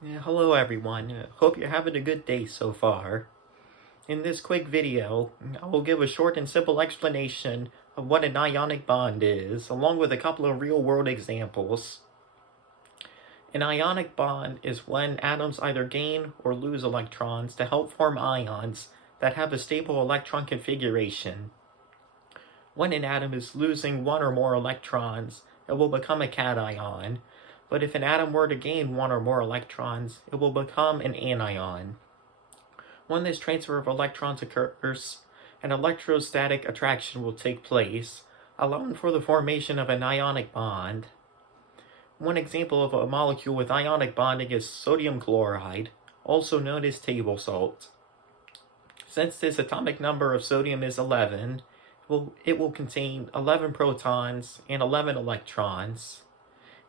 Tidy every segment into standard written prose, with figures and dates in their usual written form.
Yeah, hello everyone. Hope you're having a good day so far. In this quick video, I will give a short and simple explanation of what an ionic bond is, along with a couple of real-world examples. An ionic bond is when atoms either gain or lose electrons to help form ions that have a stable electron configuration. When an atom is losing one or more electrons, it will become a cation, but if an atom were to gain one or more electrons, it will become an anion. When this transfer of electrons occurs, an electrostatic attraction will take place, allowing for the formation of an ionic bond. One example of a molecule with ionic bonding is sodium chloride, also known as table salt. Since this atomic number of sodium is 11, it will contain 11 protons and 11 electrons.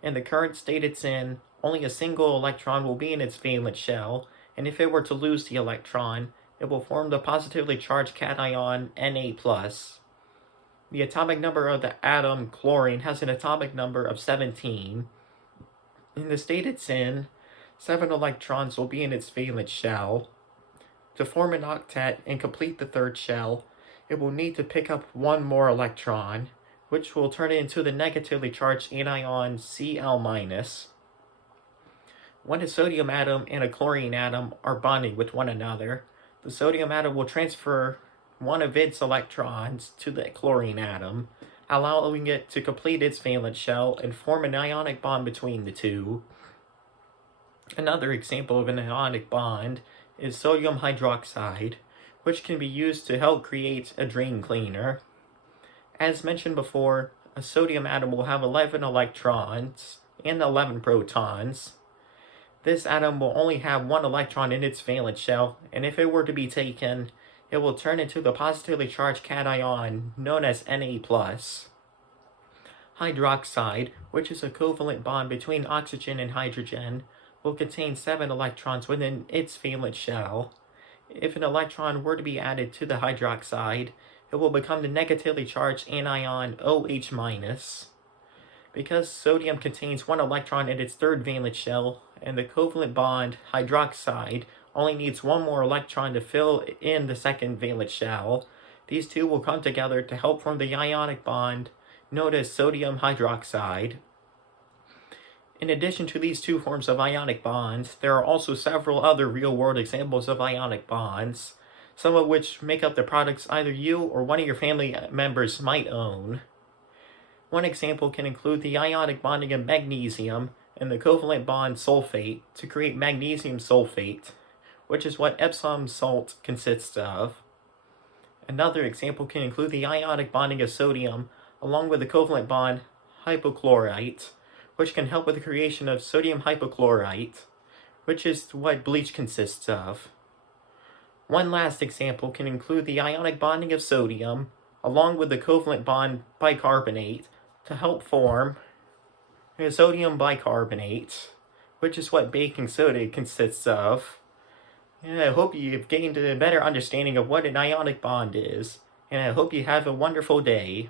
In the current state it's in, only a single electron will be in its valence shell, and if it were to lose the electron, it will form the positively charged cation Na+. The atomic number of the atom chlorine has an atomic number of 17. In the state it's in, 7 electrons will be in its valence shell. To form an octet and complete the third shell, it will need to pick up one more electron, which will turn it into the negatively charged anion Cl-. When a sodium atom and a chlorine atom are bonding with one another, the sodium atom will transfer one of its electrons to the chlorine atom, allowing it to complete its valence shell and form an ionic bond between the two. Another example of an ionic bond is sodium hydroxide, which can be used to help create a drain cleaner. As mentioned before, a sodium atom will have 11 electrons and 11 protons. This atom will only have one electron in its valence shell, and if it were to be taken, it will turn into the positively charged cation known as Na+. Hydroxide, which is a covalent bond between oxygen and hydrogen, will contain 7 electrons within its valence shell. If an electron were to be added to the hydroxide, it will become the negatively charged anion OH-. Because sodium contains one electron in its third valence shell, and the covalent bond hydroxide only needs one more electron to fill in the second valence shell, these two will come together to help form the ionic bond known as sodium hydroxide. In addition to these two forms of ionic bonds, there are also several other real-world examples of ionic bonds, some of which make up the products either you or one of your family members might own. One example can include the ionic bonding of magnesium and the covalent bond sulfate to create magnesium sulfate, which is what Epsom salt consists of. Another example can include the ionic bonding of sodium along with the covalent bond hypochlorite, which can help with the creation of sodium hypochlorite, which is what bleach consists of. One last example can include the ionic bonding of sodium along with the covalent bond bicarbonate to help form sodium bicarbonate, which is what baking soda consists of. And I hope you've gained a better understanding of what an ionic bond is, and I hope you have a wonderful day.